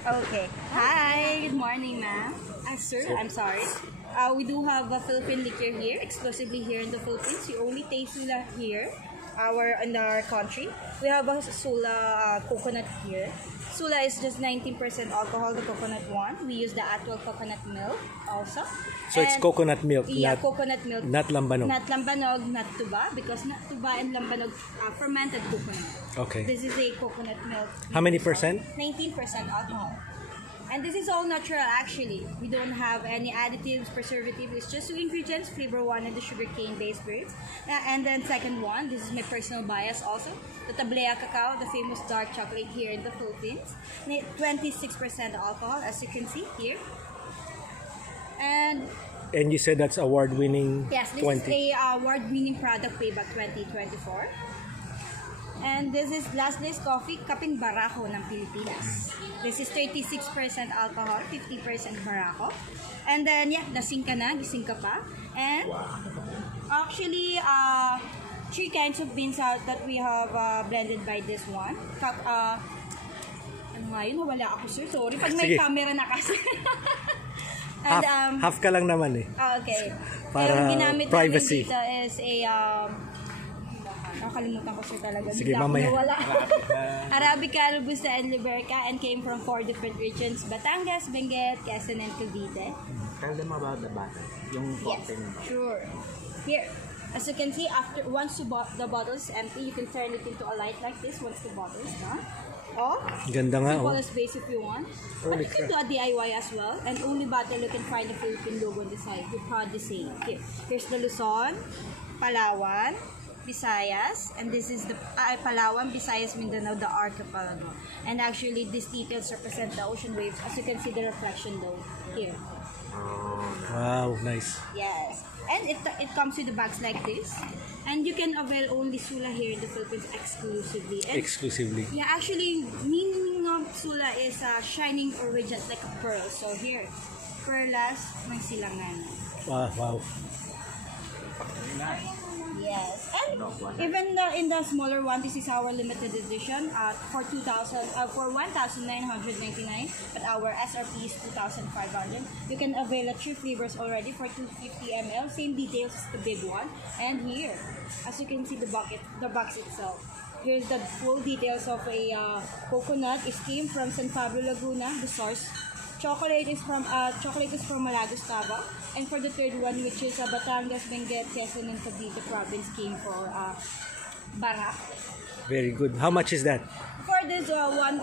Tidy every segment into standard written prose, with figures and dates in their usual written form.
Okay. Hi, good morning, ma'am. Sir, I'm sorry. We do have a Philippine liquor here, exclusively here in the Philippines. You only taste Sula here, in our country. We have a Sula coconut here. Sula is just 19% alcohol, the coconut one. We use the Atwell coconut milk also. So it's coconut milk, yeah, coconut milk. Not lambanog. Not lambanog, not tuba, because not tuba and lambanog fermented coconut. Okay. This is a coconut milk. How many percent? 19% alcohol. And this is all natural actually. We don't have any additives, preservatives. It's just two ingredients, flavor one and the sugarcane based grapes. And then second one, this is my personal bias also. The Tablea Cacao, the famous dark chocolate here in the Philippines. 26% alcohol as you can see here. And you said that's award-winning. yes, this 20. is a award-winning product payback 2024. And this is Last Day's Coffee, Kaping Barako ng Pilipinas. This is 36% alcohol, 50% Barako. And then, yeah, lasing ka na, gising ka pa. And actually, three kinds of beans that we have blended by this one. Ano nga yun? Nawala ako, sir. Sorry. Pag may camera na kasi. And, half ka lang naman eh. Okay. Para ginamit privacy. Dito is a... nakalimutan ko siya talaga. Sige, mamaya. Arabica, Robusta, and Liberca, and came from 4 different regions: Batangas, Benguet, Quezon, and Cavite. Tell them about the bottle. Yung yes, sure. Here, as you can see, once the bottle is empty, you can turn it into a light like this once the bottle is done. Oh, ganda nga. simple as base if you want. But you can do a DIY as well. And only bottle you can find the Philippine logo on the side. You're proud to say. Here's the Luzon, Palawan, Visayas, and this is the Palawan, Visayas, Mindanao, the archipelago. And actually, these details represent the ocean waves. As you can see, the reflection though here. Wow, nice. Yes, and it comes with the bags like this, and you can avail only Sula here in the Philippines exclusively. And exclusively. yeah, actually, meaning of Sula is shining or radiant like a pearl. So here, perlas ng silangan. Wow. Yes, and even in the smaller one, this is our limited edition for 1,999, but our SRP is 2,500. You can avail 3 flavors already for 250 ml. Same details as the big one. And here, as you can see, the box itself. Here's the full details of a coconut. It came from San Pablo, Laguna, the source. Chocolate is from Malagos, Taba. And for the third one, which is Batangas, Benguet, Quezon, and Cavite province, came for Barak. Very good. How much is that? For this one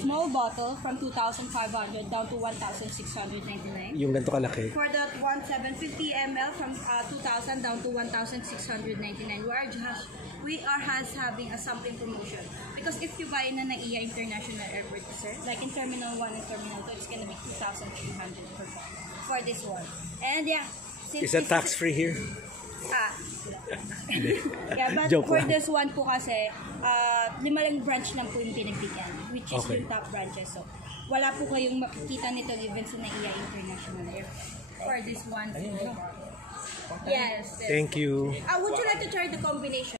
small bottle, from 2,500 down to 1,699. Yung ganito kalaki. For that 1,750 ml, from 2,000 down to 1,699. We are having a sampling promotion. Because if you buy na NAIA International Airport, sir, like in Terminal 1 and Terminal 2, it's gonna be 2,300 per ton for this one. And yeah, is that tax-free here? Yeah, but joke for lang. this one po kasi, 5 lang branch lang po yung pinagbigyan, which is yung top branches. So, wala po kayong makikita nito even sa NAIA International Airport for this one. Yes. Thank you. Would you like to try the combination?